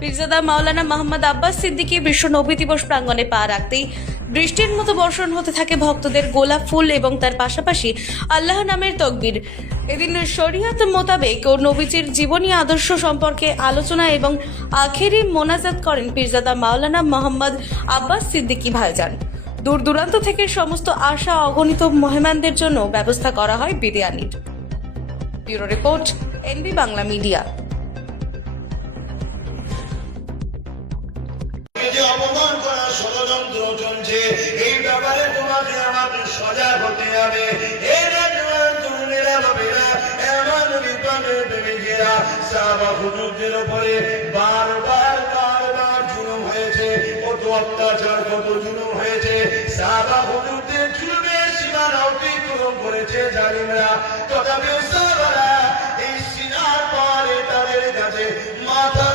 পীরজাদা মাওলানা মোহাম্মদ আব্বাস সিদ্দিকী বিশ্ব নবী দিবস প্রাঙ্গণে পা রাখতেই বৃষ্টির মতো বর্ষণ হতে থাকে ভক্তদের গোলাপ ফুল এবং তার পাশাপাশি আল্লাহ নামের তকবীর। এদিন শরিয়ত মোতাবেক ও নবীজির জীবনী আদর্শ সম্পর্কে আলোচনা এবং আখেরি মোনাজাত করেন পীরজাদা মাওলানা মোহাম্মদ আব্বাস সিদ্দিকী ভাইজান। দূর দূরান্ত থেকে সমস্ত আশা অগণিত মেহমানদের জন্য ব্যবস্থা করা হয় বিরিয়ানির। Bureau report, NB Bangla media. অপমান করার ষড়যন্ত্র চলছে, এই ব্যাপারে তোমাকে আমাকে সজাগ হতে হবে। এমন বিপদের প্রেমিকেরা সাহাবা হুজুরদের উপরে বারবার জুলুম হয়েছে, কত অত্যাচার, কত জুলুম হয়েছে। সাহাবা হুজুরদের জুলুমের সীমানা অতিক্রম করেছে জালিমরা, তথাপিও সাহাবারা এই সীমার পরে তাদের কাছে মাথা